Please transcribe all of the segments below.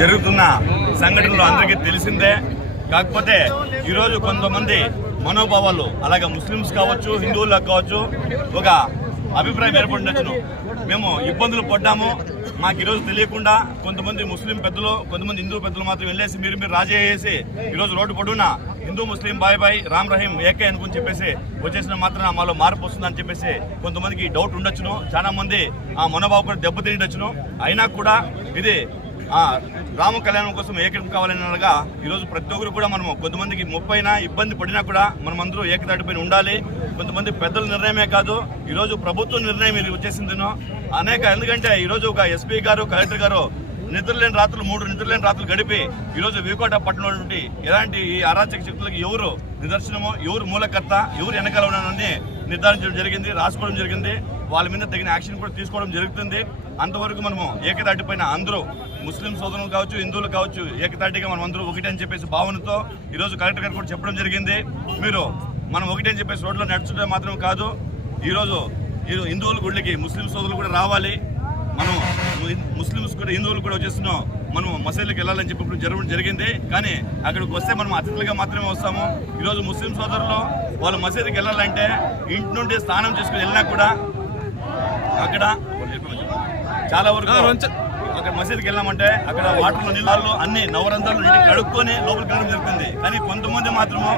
జరుగుతున్న సంఘటనలు అందరికీ తెలిసిందే. కాకపోతే ఈరోజు కొంతమంది మనోభావాలు అలాగే ముస్లిమ్స్ కావచ్చు హిందువులకు కావచ్చు ఒక అభిప్రాయం ఏర్పడినచ్చును మేము ఇబ్బందులు పడ్డాము. మాకు ఈరోజు తెలియకుండా కొంతమంది ముస్లిం పెద్దలు కొంతమంది హిందూ పెద్దలు మాత్రం వెళ్ళేసి మీరు మీరు రాజీ చేసి ఈరోజు రోడ్డు పొడున హిందూ ముస్లిం బాయ్ బాయ్ రామ్ రహీం ఏకే అనుకుని చెప్పేసి వచ్చేసిన మాత్రం మాలో మార్పు వస్తుందని చెప్పేసి కొంతమందికి డౌట్ ఉండొచ్చును. చాలా మంది ఆ మనోభావం కూడా దెబ్బతిండొచ్చును అయినా కూడా ఇది రామ కళ్యాణం కోసం ఏకం కావాలని అనగా ఈరోజు ప్రతి ఒక్కరు కూడా మనం కొంతమందికి ముప్పైనా ఇబ్బంది పడినా కూడా మనం అందరూ ఏకతాటిపైన ఉండాలి. కొంతమంది పెద్దల నిర్ణయమే కాదు ఈరోజు ప్రభుత్వ నిర్ణయం ఇది వచ్చేసిందినో అనేక ఎందుకంటే ఈరోజు ఒక ఎస్పీ గారు కలెక్టర్ గారు నిద్రలేని రాత్రులు మూడు నిద్రలేని రాత్రులు గడిపి ఈరోజు వికోట పట్టణంలో నుండి ఎలాంటి ఈ అరాచక శక్తులకు ఎవరు నిదర్శనము ఎవరు మూలకర్త ఎవరు వెనకాల ఉన్నానని నిర్ధారించడం జరిగింది రాసుకోవడం జరిగింది. వాళ్ళ మీద తగిన యాక్షన్ కూడా తీసుకోవడం జరుగుతుంది. అంతవరకు మనము ఏకతాటిపైన అందరూ ముస్లిం సోదరులు కావచ్చు హిందువులు కావచ్చు ఏకతాటిగా మనం అందరూ ఒకటి అని చెప్పేసి భావనతో ఈరోజు కలెక్టర్ గారు కూడా చెప్పడం జరిగింది. మీరు మనం ఒకటి అని చెప్పేసి రోడ్లో నడుచుంటే మాత్రం కాదు. ఈరోజు ఈ హిందువుల గుడికి ముస్లిం సోదరులు కూడా రావాలి. మనం ముస్లిమ్స్ కూడా హిందువులు కూడా వచ్చేస్తున్నాం మనం మసీదులకు వెళ్ళాలని చెప్పి ఇప్పుడు జరగడం జరిగింది. కానీ అక్కడికి వస్తే మనం అతిథులుగా మాత్రమే వస్తాము. ఈరోజు ముస్లిం సోదరులు వాళ్ళు మసీదుకి వెళ్ళాలంటే ఇంటి నుండి స్నానం చేసుకుని వెళ్ళినా కూడా అక్కడ చాలా వరకు అక్కడ మసీదుకి వెళ్ళామంటే అక్కడ వాటర్లో నీళ్ళు అన్ని నవరంధ్రాలు నీటి కడుక్కొని లోపలికి వెళ్ళడం జరుగుతుంది. కానీ కొంతమంది మాత్రము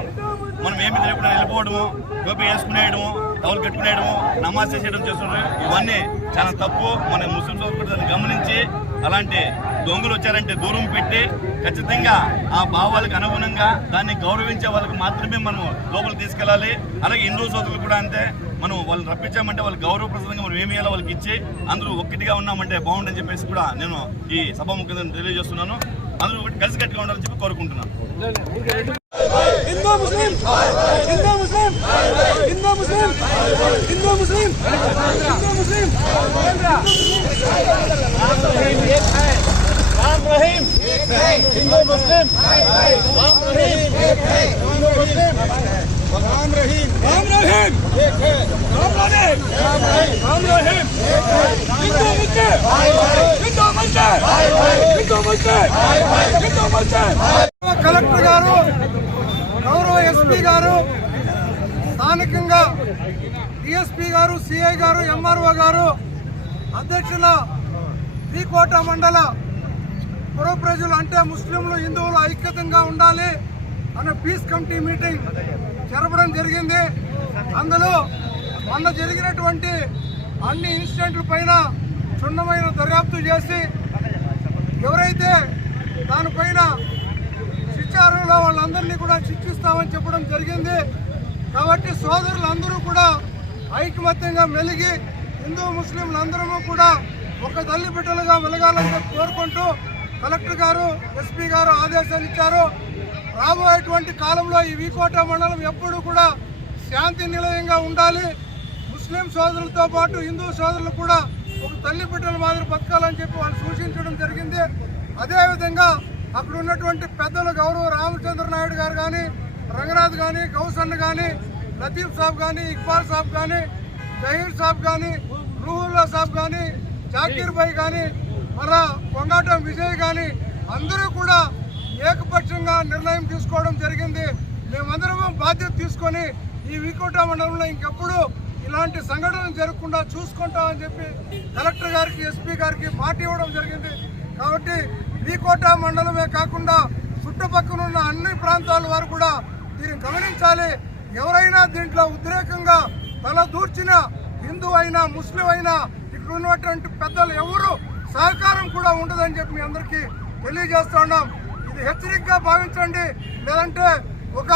మనం ఏమి తెలియకుండా వెళ్ళిపోవడము టోపీ వేసుకునేయడము టవల్ కట్టుకునేయడము నమాజ్ చేసేయడం చేస్తున్నారు ఇవన్నీ చాలా తప్పు. మన ముస్లిం సోదరులు గమనించి అలాంటి దొంగలు వచ్చారంటే దూరం పెట్టి ఖచ్చితంగా ఆ భావాలకు అనుగుణంగా దాన్ని గౌరవించే వాళ్ళకి మాత్రమే మనం లోపలికి తీసుకెళ్ళాలి. అలాగే హిందూ సోదరులు కూడా అంతే మనం వాళ్ళని రప్పించామంటే వాళ్ళకి గౌరవప్రదంగా మనం ఏమి ఇవ్వాలో వాళ్ళకి ఇచ్చి అందరూ ఒక్కటిగా ఉన్నామంటే బాగుండని చెప్పేసి కూడా నేను ఈ సభ సభాముఖంగా తెలియజేస్తున్నాను. అందరూ కలిసి కట్టుగా ఉండాలని చెప్పి కోరుకుంటున్నాను. मुस्लिम हिंदू मुस्लिम राम रहीम हिंदू मुस्लिम राम रहीम हिंदू मुस्लिम राम रहीम राम रहीम राम रहीम राम रहीम हिंदू मुस्लिम हिंदू मुस्लिम हिंदू मुस्लिम हिंदू मुस्लिम కలెక్టర్ గారు గౌరవ ఎస్పీ గారు స్థానికంగా డిఎస్పీ గారు సిఐ గారు ఎంఆర్ఓ గారు అధ్యక్షుల శ్రీకోట మండల పుర ప్రజలు అంటే ముస్లింలు హిందువులు ఐక్యతంగా ఉండాలి అనే పీస్ కమిటీ మీటింగ్ జరపడం జరిగింది. అందులో మొన్న జరిగినటువంటి అన్ని ఇన్సిడెంట్ల పైన క్షుణ్ణమైన దర్యాప్తు చేసి ఎవరైతే దానిపైన శిక్షార్హులో వాళ్ళందరినీ కూడా శిక్షిస్తామని చెప్పడం జరిగింది. కాబట్టి సోదరులందరూ కూడా ఐకమత్యంగా మెలిగి హిందూ ముస్లింలు అందరము కూడా ఒక తల్లి బిడ్డలుగా వెలగాలని కోరుకుంటూ కలెక్టర్ గారు ఎస్పీ గారు ఆదేశాలు ఇచ్చారు. రాబోయేటువంటి కాలంలో ఈ వీకోట మండలం ఎప్పుడూ కూడా శాంతి నిలయంగా ఉండాలి. ముస్లిం సోదరులతో పాటు హిందూ సోదరులు కూడా ఒక తల్లి బిడ్డల మాదిరి బతకాలని చెప్పి వాళ్ళు సూచించడం జరిగింది. అదేవిధంగా అక్కడ ఉన్నటువంటి పెద్దలు గౌరవ రామచంద్ర నాయుడు గారు కానీ రంగనాథ్ కానీ గౌసన్ కానీ లతీఫ్ సాబ్ కానీ ఇక్బాల్ సాబ్ కానీ జహీర్ సాబ్ కానీ రూహుల్లా సాబ్ కానీ జాకీర్ భాయ్ కానీ మన కొంగాటం విజయ్ కానీ అందరూ కూడా ఏకపక్షంగా నిర్ణయం తీసుకోవడం జరిగింది. మేమందరం బాధ్యత తీసుకొని ఈ వికోట మండలంలో ఇంకెప్పుడు ఇలాంటి సంఘటనలు జరగకుండా చూసుకుంటామని చెప్పి కలెక్టర్ గారికి ఎస్పీ గారికి మాట ఇవ్వడం జరిగింది. కాబట్టి వికోట మండలమే కాకుండా చుట్టుపక్కల ఉన్న అన్ని ప్రాంతాల వారు కూడా దీన్ని గమనించాలి. ఎవరైనా దీంట్లో ఉద్రేకంగా తల దూర్చిన హిందూ అయినా ముస్లిం అయినా ఇక్కడ ఉన్నటువంటి పెద్దలు ఎవరు సహకారం కూడా ఉండదని చెప్పి మీ అందరికీ తెలియజేస్తున్నాం ఇది హెచ్చరికగా భావించండి లేదంటే ఒక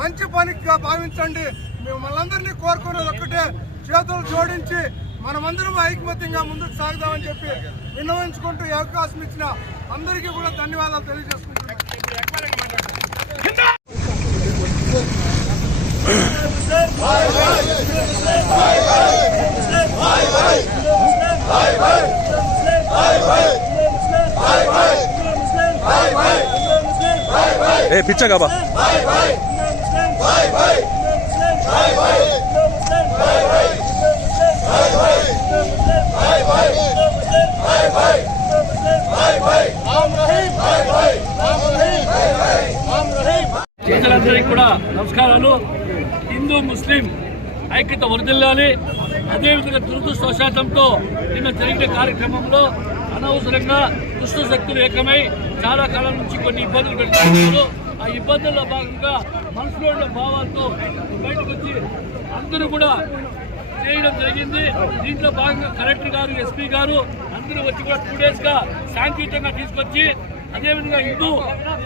మంచి పనిగా భావించండి. మేము మనందరినీ కోరుకునేది ఒక్కటే చేతులు జోడించి మనమందరం ఐకమత్యంగా ముందుకు సాగుదామని చెప్పి విన్నవించుకుంటూ ఈ అవకాశం ఇచ్చిన అందరికీ కూడా ధన్యవాదాలు తెలియజేసుకుంటున్నాం. Bye bye. ఏ పిచ్చ కాబా. ప్రజలందరికీ కూడా నమస్కారాలు. హిందూ ముస్లిం ఐక్యత వరదల్లాలి అదేవిధంగా దురదృష్టవశాతంతో నిన్న జరిగిన కార్యక్రమంలో అనవసరంగా దుష్ట శక్తులు ఏకమై చాలా కాలం నుంచి కొన్ని ఇబ్బందులు పెడుతున్నారు. ఆ ఇబ్బందుల్లో భాగంగా మనసులో ఉన్న భావాలతో బయటకు వచ్చి అందరూ కూడా చేయడం జరిగింది. దీంట్లో భాగంగా కలెక్టర్ గారు ఎస్పీ గారు అందరూ వచ్చి కూడా టూ డేస్గా శాంతియుతంగా తీసుకొచ్చి అదేవిధంగా హిందూ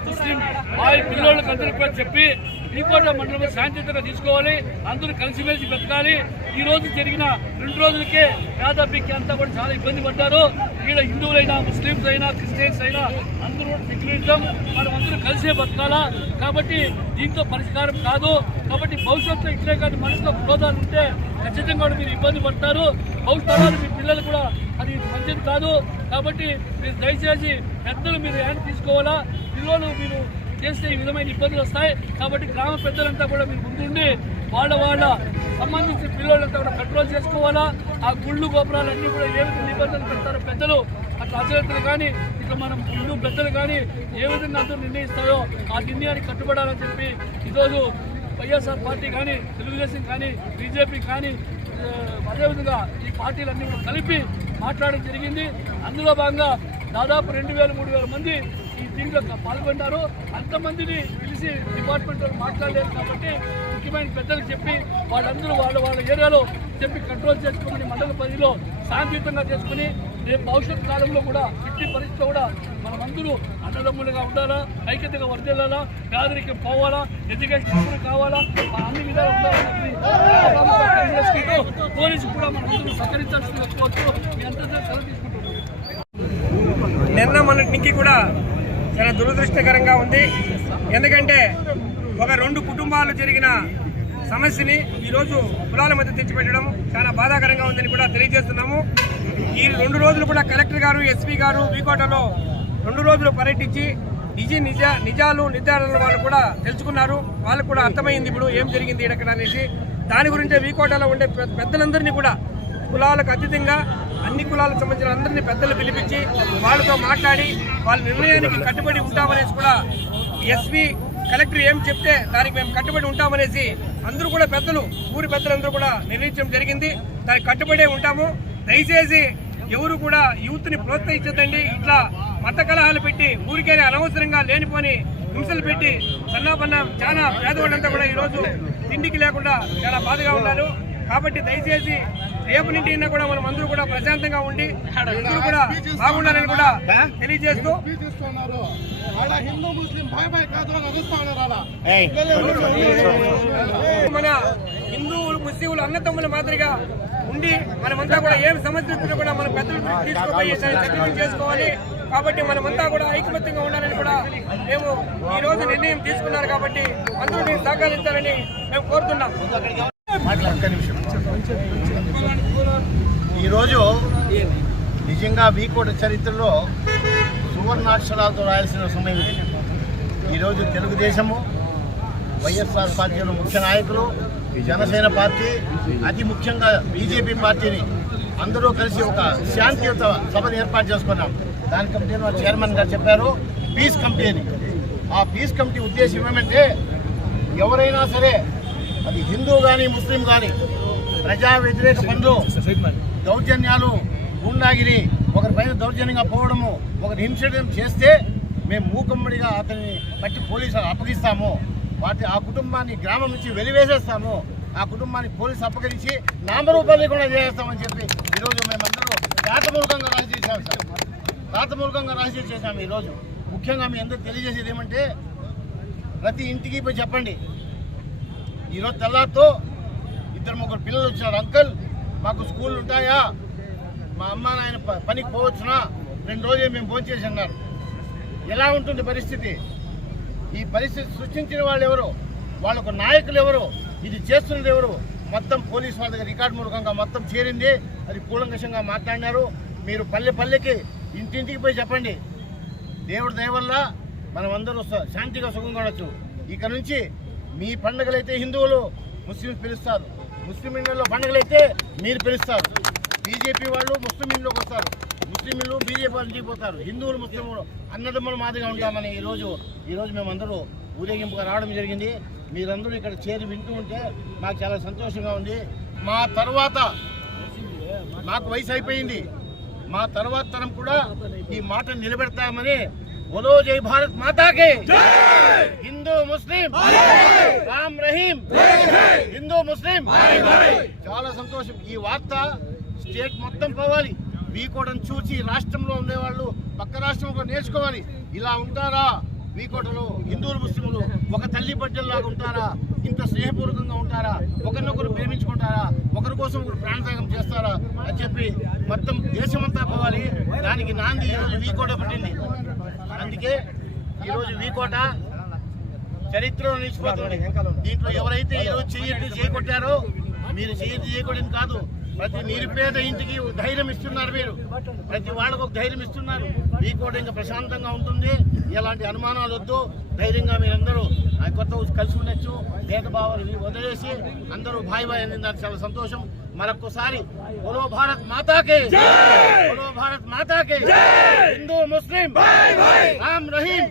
ముస్లిం వారి పిల్లలకు అందరికీ కూడా చెప్పి బీకోట మండలం శాంతియుతంగా తీసుకోవాలి. అందరూ కలిసిమెలిసి బతకాలి. ఈ రోజు జరిగిన రెండు రోజులకే యాదాపికి అంతా కూడా చాలా ఇబ్బంది పడ్డారు. ఇక్కడ హిందువులైనా ముస్లింస్ అయినా క్రిస్టియన్స్ అయినా అందరూ సెక్యులరిజం మనం అందరూ కలిసే బతకాలా? కాబట్టి దీంతో పరిష్కారం కాదు. కాబట్టి భవిష్యత్తులో ఇట్లే కానీ మనసులో క్రోధాలు ఉంటే ఖచ్చితంగా కూడా మీరు ఇబ్బంది పడతారు. భవిష్యత్తు మీ పిల్లలు కూడా అది మంచిది కాదు. కాబట్టి మీరు దయచేసి పెద్దలు మీరు ఏం తీసుకోవాలా? పిల్లలు మీరు చేస్తే ఈ విధమైన ఇబ్బందులు వస్తాయి. కాబట్టి గ్రామ పెద్దలంతా కూడా మీరు ముందుండి వాళ్ళ వాళ్ళ సంబంధించిన పిల్లలంతా కూడా కంట్రోల్ చేసుకోవాలా. ఆ గుళ్ళు గోపురాలన్నీ కూడా ఏ విధంగా నిబంధనలు పెడతారో పెద్దలు అట్లా అజరత్తులు కానీ ఇట్లా మనం గుళ్ళు పెద్దలు కానీ ఏ విధంగా అందరూ నిర్ణయిస్తాయో ఆ నిర్ణయానికి కట్టుబడాలని చెప్పి ఈరోజు వైఎస్ఆర్ పార్టీ కానీ తెలుగుదేశం కానీ బీజేపీ కానీ అదేవిధంగా ఈ పార్టీలన్నీ కూడా కలిపి మాట్లాడడం జరిగింది. అందులో భాగంగా దాదాపు రెండు వేల మూడు వేల మంది ఈ దీంట్లో పాల్గొన్నారు. అంతమందిని పిలిచి డిపార్ట్మెంట్ వాళ్ళు మాట్లాడలేదు కాబట్టి ముఖ్యమైన పెద్దలకు చెప్పి వాళ్ళందరూ వాళ్ళ వాళ్ళ ఏరియాలో చెప్పి కంట్రోల్ చేసుకోమని మండల పరిధిలో శాంతియుతంగా చేసుకుని రేపు భవిష్యత్ కాలంలో కూడా ఇట్టి పరిస్థితిలో కూడా మనమందరూ అన్నదమ్ములుగా ఉండాలా ఐక్యతగా వర్దిల్లాలా పేదరికం పోవాలా ఎడ్యుకేషన్ కావాలా ఆ అన్ని విధాలు ఉండాలని పోలీసు కూడా మనందరూ సహకరించాల్సిందిగా కోరుతూ మీ అందరితో సెలవు తీసుకుంటున్నాం. నిన్న మొన్నటికి కూడా చాలా దురదృష్టకరంగా ఉంది. ఎందుకంటే ఒక రెండు కుటుంబాలు జరిగిన సమస్యని ఈరోజు కులాల మధ్య తెచ్చిపెట్టడం చాలా బాధాకరంగా ఉందని కూడా తెలియజేస్తున్నాము. ఈ రెండు రోజులు కూడా కలెక్టర్ గారు ఎస్పీ గారు వీకోటలో రెండు రోజులు పర్యటించి నిజ నిజ నిజాలు నిర్ధారణలు వాళ్ళు కూడా తెలుసుకున్నారు. వాళ్ళకు కూడా అర్థమైంది ఇప్పుడు ఏం జరిగింది ఇక్కడ అనేసి. దాని గురించే వీకోటలో ఉండే పెద్దలందరినీ కూడా కులాలకు అతీతంగా అన్ని కులాలకు సంబంధించిన అందరినీ పెద్దలు పిలిపించి వాళ్ళతో మాట్లాడి వాళ్ళ నిర్ణయానికి కట్టుబడి ఉంటామనేసి కూడా ఎస్పీ కలెక్టర్ ఏం చెప్తే దానికి మేము కట్టుబడి ఉంటామనేసి అందరూ కూడా పెద్దలు ఊరి పెద్దలందరూ కూడా నిర్ణయించడం జరిగింది. దానికి కట్టుబడే ఉంటాము. దయచేసి ఎవరు కూడా యూత్ని ప్రోత్సహించదండి ఇట్లా మత కలహాలు పెట్టి ఊరికే అనవసరంగా లేనిపోని హింసలు పెట్టి సన్నాపన్న చాలా పేదవాళ్ళంతా కూడా ఈరోజు తిండికి లేకుండా చాలా బాధగా ఉన్నారు. కాబట్టి దయచేసి రేపు నుండి అయినా కూడా మనం అందరూ కూడా ప్రశాంతంగా ఉండి అందరూ కూడా బాగుండాలని కూడా తెలియజేస్తూ తీస్తున్నారు ఆడ హిందూ ముస్లిం బాయ్ బాయ్ కాదు నడుస్తా ఉన్నారు అలా. మన హిందూ ముస్లింలు అన్నతమ్ముల మాదిరిగా ఉండి మనమంతా కూడా ఏం సమస్య వచ్చినా కూడా మన పెద్దలు తీసుకుపోయి చేసుకోవాలి. కాబట్టి మనమంతా కూడా ఐకమత్యంగా ఉండాలని కూడా మేము ఈ రోజు నిర్ణయం తీసుకున్నారు కాబట్టి అందరూ మీరు సహకరించాలని మేము కోరుతున్నాం. ఈరోజు నిజంగా వీకోట చరిత్రలో సువర్ణాక్షరాలతో రాయాల్సిన సమయం ఈరోజు తెలుగుదేశము వైఎస్ఆర్ పార్టీలో ముఖ్య నాయకులు జనసేన పార్టీ అతి ముఖ్యంగా బీజేపీ పార్టీని అందరూ కలిసి ఒక శాంతియుత సభను ఏర్పాటు చేసుకున్నాం. దాని కమిటీ చైర్మన్ గారు చెప్పారు పీస్ కమిటీ అని. ఆ పీస్ కమిటీ ఉద్దేశం ఏమంటే ఎవరైనా సరే అది హిందూ కానీ ముస్లిం కానీ ప్రజా వ్యతిరేక పనులు దౌర్జన్యాలు గుండాగిరి ఒకరి పైన దౌర్జన్యంగా పోవడము ఒకరి హింసడం చేస్తే మేము మూకమ్మడిగా అతన్ని పట్టి పోలీసులు అప్పగిస్తాము. వాటి ఆ కుటుంబాన్ని గ్రామం నుంచి వెలివేసేస్తాము. ఆ కుటుంబాన్ని పోలీసు అప్పగించి నామరూపాలు లేకుండా చేసేస్తామని చెప్పి ఈరోజు మేమందరూ రాతమూలకంగా రాజీ చేశాము సార్. రాతమూలకంగా రాజీ చేశాము ఈరోజు. ముఖ్యంగా మీ అందరూ తెలియజేసేది ఏమంటే ప్రతి ఇంటికి పోయి చెప్పండి. ఈరోజు తెల్లారితో ఇద్దరు ముగ్గురు పిల్లలు వచ్చినారు. అంకుల్ మాకు స్కూళ్ళు ఉంటాయా? మా అమ్మ నాయన ప- పనికి పోవచ్చునా? రెండు రోజులు మేము భోంచేసి అన్నారు. ఎలా ఉంటుంది పరిస్థితి? ఈ పరిస్థితి సృష్టించిన వాళ్ళు ఎవరు? వాళ్ళకు నాయకులు ఎవరు? ఇది చేస్తున్నది ఎవరు? మొత్తం పోలీస్ వాళ్ళ దగ్గర రికార్డు మూలకంగా మొత్తం చేరింది. అది కూలంకషంగా మాట్లాడినారు. మీరు పల్లె పల్లెకి ఇంటింటికి పోయి చెప్పండి. దేవుడి దయవల్ల మనం అందరూ స- శాంతిగా సుఖంగా ఉండొచ్చు. ఇక నుంచి మీ పండుగలైతే హిందువులు ముస్లింలు పిలుస్తారు. ముస్లిం ఇళ్ళలో పండుగలైతే మీరు పిలుస్తారు. బీజేపీ వాళ్ళు ముస్లిం వస్తారు. ముస్లింలు బీజేపీ వాళ్ళు దిగిపోతారు హిందువులు ముస్లింలు అన్నదమ్ములు మాదిరిగా ఉంటామని ఈరోజు ఈరోజు మేమందరూ ఊరేగింపుగా రావడం జరిగింది. మీరందరూ ఇక్కడ చేరి వింటూ ఉంటే మాకు చాలా సంతోషంగా ఉంది. మా తర్వాత మాకు వయసు అయిపోయింది. మా తర్వాత తరం కూడా ఈ మాట నిలబెడతామని బోలో జై భారత్ మాతాకి హిందూ ముస్లిం రామ్ రహీం హిందూ ముస్లిం చాలా సంతోషం. ఈ వార్త స్టేట్ మొత్తం పోవాలి. వీకోటను చూసి రాష్ట్రంలో ఉండేవాళ్ళు పక్క రాష్ట్రంలో నేర్చుకోవాలి. ఇలా ఉంటారా? వీకోటలో హిందువులు ముస్లింలు ఒక తల్లి బట్టల్లాగా ఉంటారా? ఇంత స్నేహపూర్వకంగా ఉంటారా? ఒకరినొకరు ప్రేమించుకుంటారా? ఒకరి కోసం ఒకరు ప్రాణత్యాగం చేస్తారా? అని చెప్పి మొత్తం దేశమంతా పోవాలి. దానికి నాంది ఈరోజు వీకోట పట్టింది. అందుకే ఈరోజు వీకోట చరిత్రలో నిలిచిపోతుంది. దీంట్లో ఎవరైతే ఈరోజు చెయ్యట్టు చేయకొట్టారో మీరు చెయ్యట్టు చేయకూడదు కాదు. ప్రతి నిరుపేద ఇంటికి ధైర్యం ఇస్తున్నారు మీరు. ప్రతి వాళ్ళకు ఒక ధైర్యం ఇస్తున్నారు. మీకు కూడా ఇంకా ప్రశాంతంగా ఉంటుంది. ఎలాంటి అనుమానాలు వద్దు. ధైర్యంగా మీరందరూ ఆ కొత్త కలిసి ఉండొచ్చు. భేదభావాలు వదిలేసి అందరూ భాయ్ భాయ్ అనేది నాకు చాలా సంతోషం. मरकुसारी बोलो भारत माता के। बोलो भारत माता के। हिंदू मुस्लिम भाई भाई। राम रहीम।